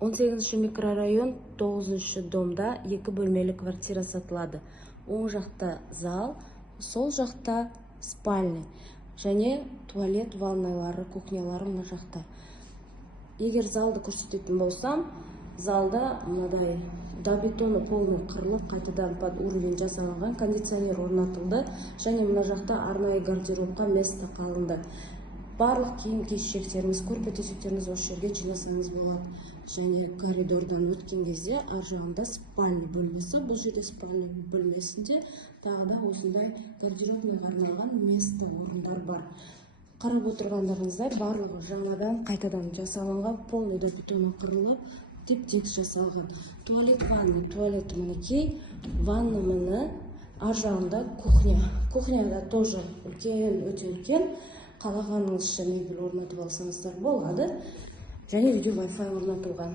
18 микрорайон 9 домда 2 бөлмелі квартира сатылады. Оң жақта зал, сол жақта спальня және туалет, ванналары, кухнялары мына жақта. Егер залды көрсететін болсам, залда мынадай бетоны полный қырылып, қайтадан под уровень жасалынған, кондиционер орнатылды және мына жақта арнайы гардеробқа место қалынды. Барлық киім-кешектеріңіз, көрпе-төсектеріңіз осы жерге жинасаңыз болады. Және коридордан өткен кезде ар жағында спальня бөлмесі, бұл жерде спальня бөлмесінде тағы да осындай гардеробныйға арналған место орындар бар. Қарап отырғандарыңыздай барлығы жаңадан қайтадан жасалынған, полный бетоны қырылып, теп-тек жасалған. Туалет, ванна, туалет мінекей, ванна міне, ар жағында кухня. Кухняда тоже үлкен, өте үлкен. Қалағаныңызша мебель орнатып алсаңыздар болады. Және үйде Wi-Fi орнатылған.